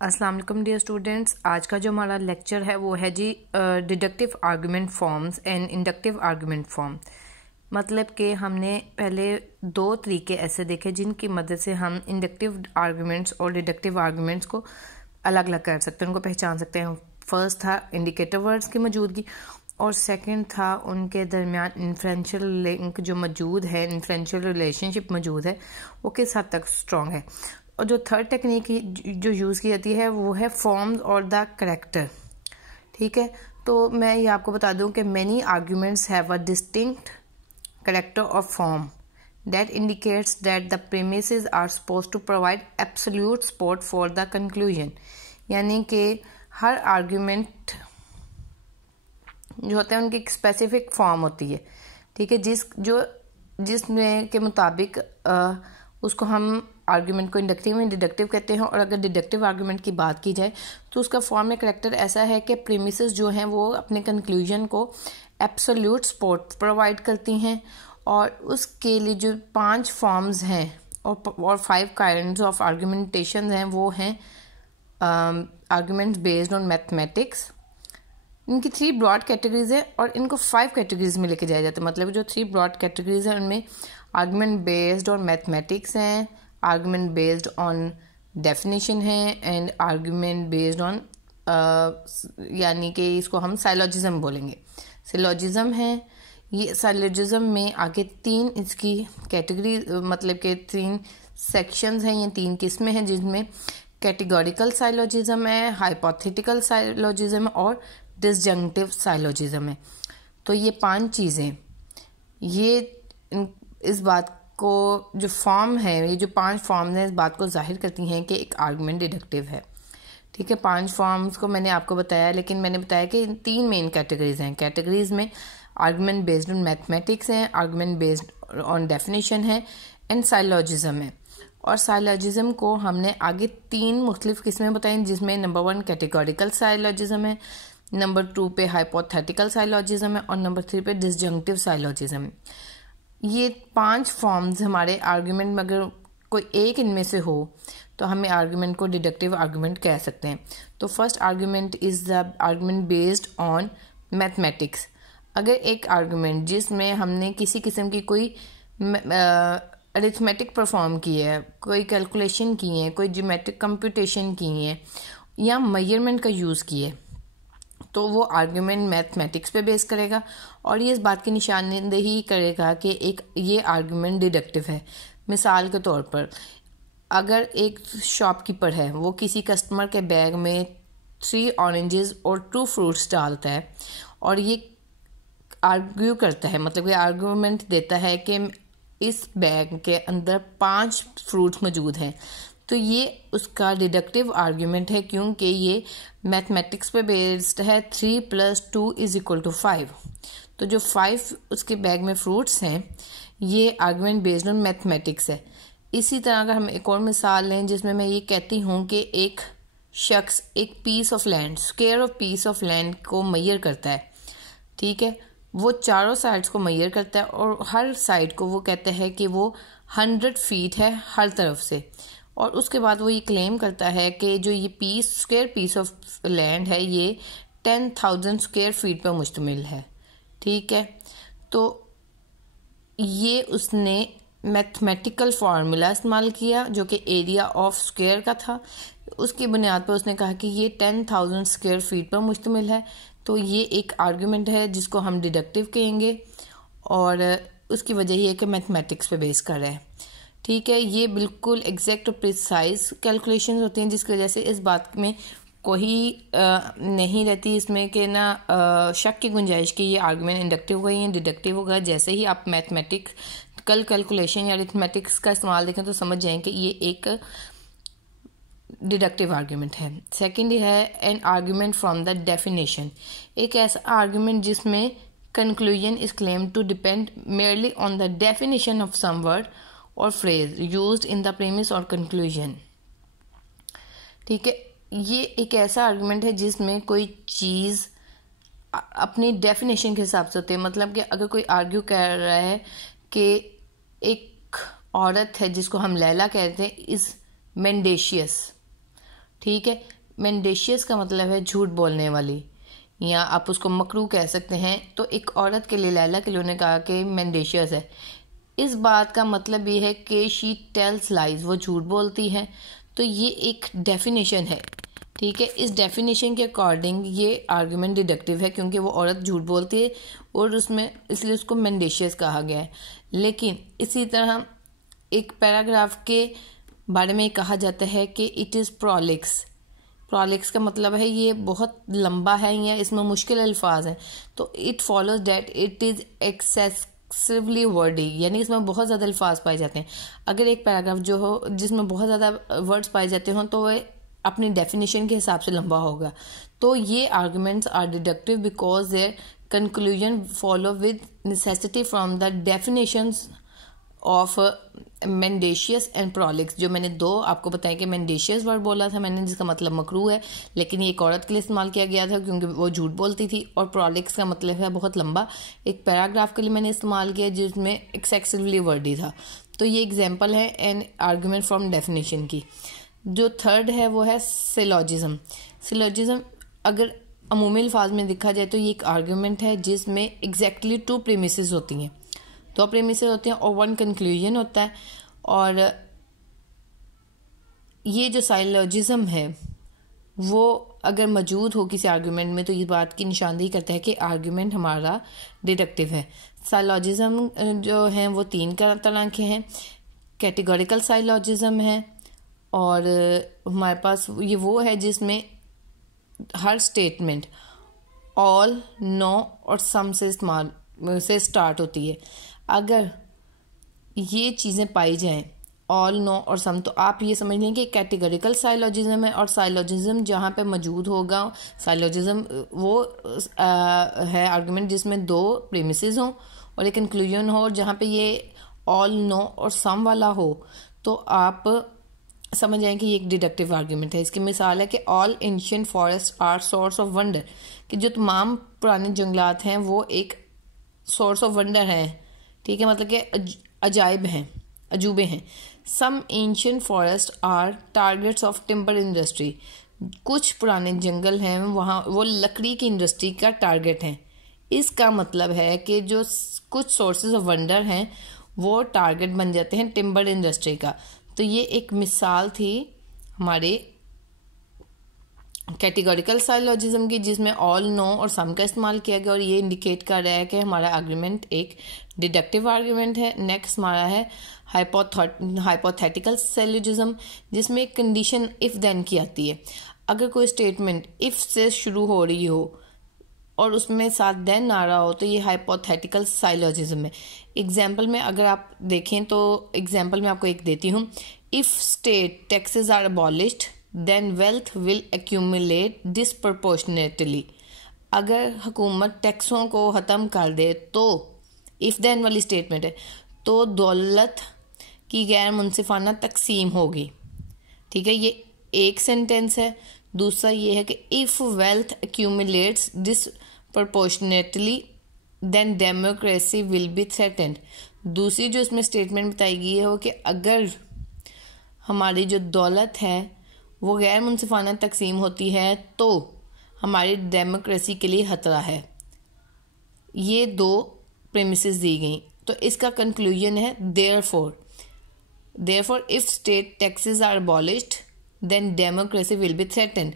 अस्सलाम वालेकुम dear students. आज का जो हमारा लेक्चर है वो है जी deductive argument forms and inductive argument form. मतलब कि हमने पहले दो तरीके ऐसे देखे जिनकी मदद से हम इंडक्टिव आर्गुमेंट्स और डिडक्टिव आर्गुमेंट्स को अलग अलग कर सकते हैं, उनको पहचान सकते हैं। फर्स्ट था इंडिकेटर वर्ड्स की मौजूदगी और सेकंड था उनके दरमियान इन्फ्रेंशियल लिंक जो मौजूद है, इन्फ्रेंशियल रिलेशनशिप मौजूद है, वो किस हद तक स्ट्रॉन्ग है। और जो थर्ड टेक्निक जो यूज़ की जाती है वो है फॉर्म्स और द करेक्टर। ठीक है, तो मैं ये आपको बता दूं कि many arguments have a distinct character और form that indicates that the premises are supposed to provide absolute support for the conclusion। यानी कि हर आर्ग्यूमेंट जो होते हैं उनकी एक स्पेसिफिक फॉर्म होती है। ठीक है, जिसमें के मुताबिक उसको हम आर्ग्यूमेंट को इंडक्टिव एंड डिडक्टिव कहते हैं। और अगर डिडक्टिव आर्ग्यूमेंट की बात की जाए तो उसका फॉर्म में करेक्टर ऐसा है कि प्रीमिसेस जो हैं वो अपने कंक्लूजन को एब्सोल्यूट सपोर्ट प्रोवाइड करती हैं। और उसके लिए जो 5 फॉर्म्स हैं और 5 काइंड्स ऑफ आर्ग्यूमेंटेशन हैं वो हैं आर्ग्यूमेंट्स बेस्ड ऑन मैथमेटिक्स। इनकी 3 ब्रॉड कैटेगरीज है और इनको 5 कैटेगरीज में लेके जाया जाता है। मतलब जो 3 ब्रॉड कैटेगरीज हैं उनमें आर्ग्यूमेंट बेस्ड ऑन मैथमेटिक्स हैं, आर्ग्यूमेंट बेस्ड ऑन डेफिनेशन है एंड आर्ग्यूमेंट बेस्ड ऑन यानी कि इसको हम साइलोजिज्म बोलेंगे। सिलोजिज्म है ये। साइलोजिज्म में आगे 3 इसकी कैटेगरी मतलब के 3 सेक्शंस हैं, ये 3 किस्में हैं जिसमें कैटेगोरिकल साइलोजिज्म है, हाइपोथेटिकल साइलोजिज्म और डिसजंक्टिव साइलोजिज्म है। तो ये 5 चीज़ें ये इस बात को जो फॉर्म है, ये जो 5 फॉर्म्स हैं इस बात को जाहिर करती हैं कि एक आर्गुमेंट डिडक्टिव है। ठीक है, 5 फॉर्म्स को मैंने आपको बताया, लेकिन मैंने बताया कि 3 मेन कैटेगरीज हैं। कैटेगरीज में आर्गुमेंट बेस्ड ऑन मैथमेटिक्स है, आर्गुमेंट बेस्ड ऑन डेफिनेशन है एंड साइलोजिज्म है। और साइलोजिज्म को हमने आगे 3 मुख्तलिफ किस्में बताई जिसमें नंबर 1 कैटेगोरिकल साइलोजिज्म है, नंबर 2 पे हाइपोथेटिकल साइलोजिज्म है और नंबर 3 पे डिसजंक्टिव साइलोजिज्म। ये 5 फॉर्म्स हमारे आर्गुमेंट में अगर कोई एक इनमें से हो तो हमें आर्गुमेंट को डिडक्टिव आर्गुमेंट कह सकते हैं। तो first argument is the argument based on mathematics. अगर एक आर्गुमेंट जिसमें हमने किसी किस्म की कोई अरिथमेटिक परफॉर्म की है, कोई कैलकुलेशन की है, कोई ज्योमेट्रिक कंप्यूटेशन की है या मेजरमेंट का यूज़ किए, तो वो आर्गुमेंट मैथमेटिक्स पे बेस करेगा और ये इस बात की निशानदेही करेगा कि एक ये आर्गुमेंट डिडक्टिव है। मिसाल के तौर पर अगर एक शॉपकीपर है वो किसी कस्टमर के बैग में 3 ऑरेंजेस और 2 फ्रूट्स डालता है और ये आर्ग्यू करता है, मतलब ये आर्गुमेंट देता है कि इस बैग के अंदर 5 फ्रूट्स मौजूद हैं, तो ये उसका डिडक्टिव आर्ग्यूमेंट है क्योंकि ये मैथमेटिक्स पे बेस्ड है। 3 + 2 = 5। तो जो 5 उसके बैग में फ्रूट्स हैं ये आर्ग्यूमेंट बेस्ड ऑन मैथमेटिक्स है। इसी तरह अगर हम एक और मिसाल लें जिसमें मैं ये कहती हूँ कि एक शख्स एक piece of land, square of piece of land को मेजर करता है। ठीक है, वो चारों साइड्स को मेजर करता है और हर साइड को वो कहता है कि वो 100 फीट है हर तरफ से। और उसके बाद वो ये क्लेम करता है कि जो ये स्क्वायर पीस ऑफ लैंड है ये 10,000 स्क्वायर फीट पर मुश्तमिल है। ठीक है, तो ये उसने मैथमेटिकल फार्मूला इस्तेमाल किया जो कि एरिया ऑफ स्क्वायर का था। उसकी बुनियाद पर उसने कहा कि ये 10,000 स्क्वायर फीट पर मुश्तमिल है। तो ये एक आर्गुमेंट है जिसको हम डिडक्टिव कहेंगे और उसकी वजह ये है कि मैथमेटिक्स पे बेस कर रहा है। ठीक है, ये बिल्कुल एग्जैक्ट और प्रिसाइज कैलकुलेशंस होती हैं जिसकी वजह से इस बात में कोई नहीं रहती इसमें कि ना शक की गुंजाइश कि ये आर्गुमेंट इंडक्टिव होगा या डिडक्टिव होगा। जैसे ही आप मैथमेटिकल कैलकुलेशन या अरिथमेटिक्स का इस्तेमाल देखें तो समझ जाएं कि ये एक डिडक्टिव आर्गुमेंट है। सेकंड है an argument from the definition. एक ऐसा आर्गुमेंट जिसमें conclusion is claim to depend merely on the definition of some word और phrase used in the premise और कंक्लूजन। ठीक है, ये एक ऐसा आर्गुमेंट है जिसमें कोई चीज़ अपनी डेफिनेशन के हिसाब से होती है। मतलब कि अगर कोई आर्ग्यू कर रहा है कि एक औरत है जिसको हम लैला कहते हैं इज मेंडेशियस, ठीक है। मेंडेशियस का मतलब है झूठ बोलने वाली, या आप उसको मकरू कह सकते हैं। तो एक औरत के लिए, लैला के लिए उन्होंने कहा कि मेंडेशियस है। इस बात का मतलब ये है कि शी टेल्स लाइज, वो झूठ बोलती है। तो ये एक डेफिनेशन है, ठीक है। इस डेफिनेशन के अकॉर्डिंग ये आर्गुमेंट डिडक्टिव है, क्योंकि वो औरत झूठ बोलती है और उसमें इसलिए उसको मेंडेशियस कहा गया है। लेकिन इसी तरह एक पैराग्राफ के बारे में कहा जाता है कि इट इज़ प्रोलिक्स। प्रोलिक्स का मतलब है ये बहुत लंबा है या इसमें मुश्किल अल्फाज हैं। तो it follows that it is excessively Verde, यानी इसमें बहुत ज़्यादा अल्फाज पाए जाते हैं। अगर एक पैराग्राफ जो हो जिसमें बहुत ज़्यादा वर्ड्स पाए जाते हों तो वह अपनी डेफिनेशन के हिसाब से लंबा होगा। तो ये arguments are deductive because their conclusion follow with necessity from the definitions of mendacious and prolix. जो मैंने दो आपको बताया कि मेंडेशियस वर्ड बोला था मैंने, जिसका मतलब मकरू है, लेकिन ये एक औरत के लिए इस्तेमाल किया गया था क्योंकि वो झूठ बोलती थी। और प्रोलिक्स का मतलब है बहुत लंबा, एक पैराग्राफ के लिए मैंने इस्तेमाल किया जिसमें एक्सेसिवली वर्डी था। तो ये एग्जाम्पल है एन आर्गूमेंट फ्रॉम डेफिनेशन की। जो थर्ड है वो है सिलॉजिज्म। सिलॉजिज्म अगर अमूमी अल्फाज में देखा जाए तो ये एक आर्गूमेंट है जिसमें एग्जैक्टली टू प्रीमिसेस होती हैं, दो प्रीमिसेस होते हैं और वन कंक्लूजन होता है। और ये जो साइलॉजिज्म है वो अगर मौजूद हो किसी आर्गूमेंट में तो ये बात की निशानदेही करता है कि आर्गूमेंट हमारा डिडक्टिव है। साइलॉजिज्म जो हैं वो तीन तरह के हैं। कैटेगोरिकल साइलॉजिज्म है, और हमारे पास ये वो है जिसमें हर स्टेटमेंट ऑल, नो और सम से स्टार्ट होती है। अगर ये चीज़ें पाई जाएं ऑल, नो और सम, तो आप ये समझ लें कि कैटेगोरिकल साइलॉजिज्म है। और साइलॉजिज्म जहाँ पे मौजूद होगा, साइलॉजिज्म वो है आर्गुमेंट जिसमें दो प्रीमिसेस हों और एक कंक्लूजन हो, और जहाँ पे ये ऑल, नो और सम वाला हो तो आप समझ जाएं कि ये एक डिडक्टिव आर्गुमेंट है। इसकी मिसाल है कि all ancient forest are source of wonder, कि जो तमाम पुराने जंगलात हैं वो एक सोर्स ऑफ वंडर हैं, ठीक है, मतलब कि अजाइब हैं, अजूबे हैं। Some ancient forest are targets of timber industry, कुछ पुराने जंगल हैं वहाँ वो लकड़ी की इंडस्ट्री का टारगेट हैं। इसका मतलब है कि जो कुछ सोर्सेज ऑफ वंडर हैं वो टारगेट बन जाते हैं टिम्बर इंडस्ट्री का। तो ये एक मिसाल थी हमारे कैटेगोरिकल साइलॉजिज्म की जिसमें ऑल, नो और सम का इस्तेमाल किया गया, और ये इंडिकेट कर रहा है कि हमारा आर्गुमेंट एक डिडक्टिव आर्गुमेंट है। नेक्स्ट हमारा है हाइपोथेटिकल साइलॉजिज्म, जिसमें एक कंडीशन इफ देन की आती है। अगर कोई स्टेटमेंट इफ से शुरू हो रही हो और उसमें साथ देन आ रहा हो तो ये हाइपोथेटिकल साइलॉजिज्म है। एग्जाम्पल में अगर आप देखें तो एग्जाम्पल में आपको एक देती हूँ। If state taxes are abolished then wealth will accumulate disproportionately, अगर हुकूमत टैक्सों को ख़त्म कर दे तो, इफ देन वाली स्टेटमेंट है, तो दौलत की गैर मुनसिफाना तकसीम होगी, ठीक है। ये एक सेंटेंस है। दूसरा ये है कि if wealth accumulates disproportionately then democracy will be threatened. दूसरी जो इसमें स्टेटमेंट बताई गई है वो कि अगर हमारी जो दौलत है वो गैर मुनसिफाना तकसीम होती है तो हमारी डेमोक्रेसी के लिए खतरा है। ये दो प्रेमिसेस दी गई। तो इसका कंक्लूजन है therefore if state taxes are abolished then democracy will be threatened.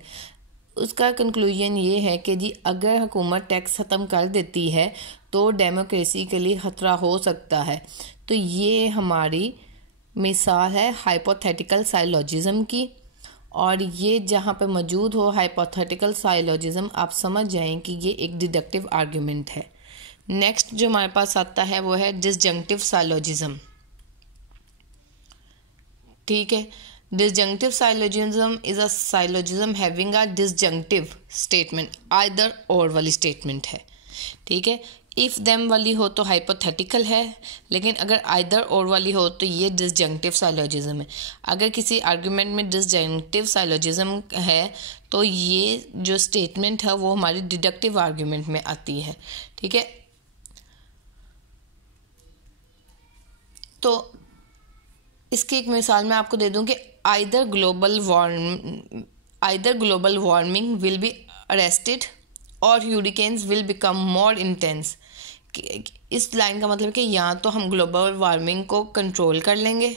उसका कंक्लूजन ये है कि जी अगर हुकूमत टैक्स ख़त्म कर देती है तो डेमोक्रेसी के लिए ख़तरा हो सकता है। तो ये हमारी मिसाल है हाइपोथेटिकल साइलॉजिज्म की, और ये जहाँ पे मौजूद हो हाइपोथेटिकल साइलॉजिज्म आप समझ जाएं कि ये एक डिडक्टिव आर्गुमेंट है। नेक्स्ट जो हमारे पास आता है वो है डिसजंक्टिव साइलॉजिज्म, ठीक है। Disjunctive syllogism is a syllogism having a disjunctive statement, either or वाली statement है, ठीक है। if them वाली हो तो hypothetical है, लेकिन अगर either or वाली हो तो ये disjunctive syllogism है। अगर किसी argument में disjunctive syllogism है तो ये जो statement है वो हमारी deductive argument में आती है, ठीक है। तो इसकी एक मिसाल मैं आपको दे दूं कि either global either global warming will be arrested और ह्यूरिकेन्स विल बिकम मोर इंटेंस। इस लाइन का मतलब कि या तो हम ग्लोबल वार्मिंग को कंट्रोल कर लेंगे,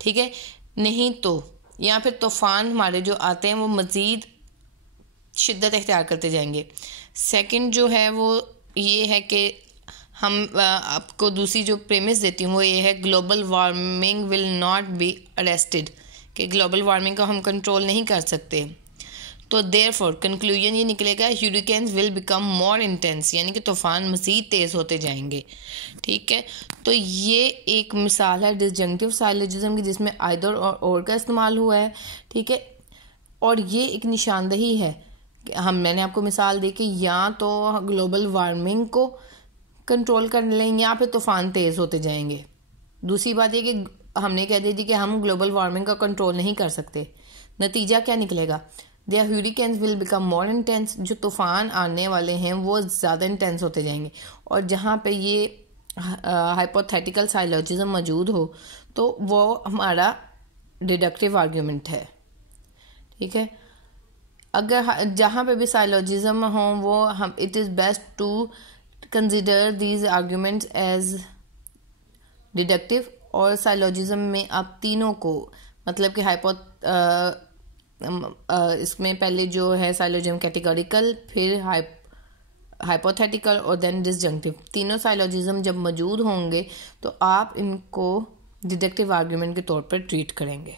ठीक है, नहीं तो या फिर तूफ़ान हमारे जो आते हैं वो मज़ीद शिद्दत इख्तियार करते जाएंगे। सेकंड जो है वो ये है कि हम आपको दूसरी जो प्रेमिस देती हूँ वो ये है, global warming will not be arrested, कि ग्लोबल वार्मिंग को हम कंट्रोल नहीं कर सकते। तो देयरफॉर कंक्लूजन ये निकलेगा, ह्यूरिकेन्स विल बिकम मोर इंटेंस, यानी कि तूफ़ान मज़ीद तेज़ होते जाएंगे, ठीक है। तो ये एक मिसाल है डिसजंक्टिव साइलोजिज्म की, जिसमें आइदर और का इस्तेमाल हुआ है, ठीक है। और ये एक निशानदही है, मैंने आपको मिसाल दी कि या तो ग्लोबल वार्मिंग को कंट्रोल कर लें या फिर तूफ़ान तेज़ होते जाएंगे। दूसरी बात ये कि हमने कह दी थी कि हम ग्लोबल वार्मिंग का कंट्रोल नहीं कर सकते। नतीजा क्या निकलेगा, there hurricanes will become more intense, जो तूफ़ान आने वाले हैं वो ज़्यादा इंटेंस होते जाएंगे। और जहाँ पे ये हाइपोथेटिकल साइलोजिज्म मौजूद हो तो वो हमारा डिडक्टिव आर्ग्यूमेंट है, ठीक है। अगर जहाँ पे भी साइलोजिज्म हो वो हम it is best to consider these arguments as deductive. और साइलोजिज्म में आप तीनों को, मतलब कि इसमें पहले जो है साइलोजिज्म कैटेगोरिकल, फिर हाइपोथेटिकल और देन डिसजंक्टिव, तीनों साइलोजिज्म जब मौजूद होंगे तो आप इनको डिडक्टिव आर्ग्यूमेंट के तौर पर ट्रीट करेंगे।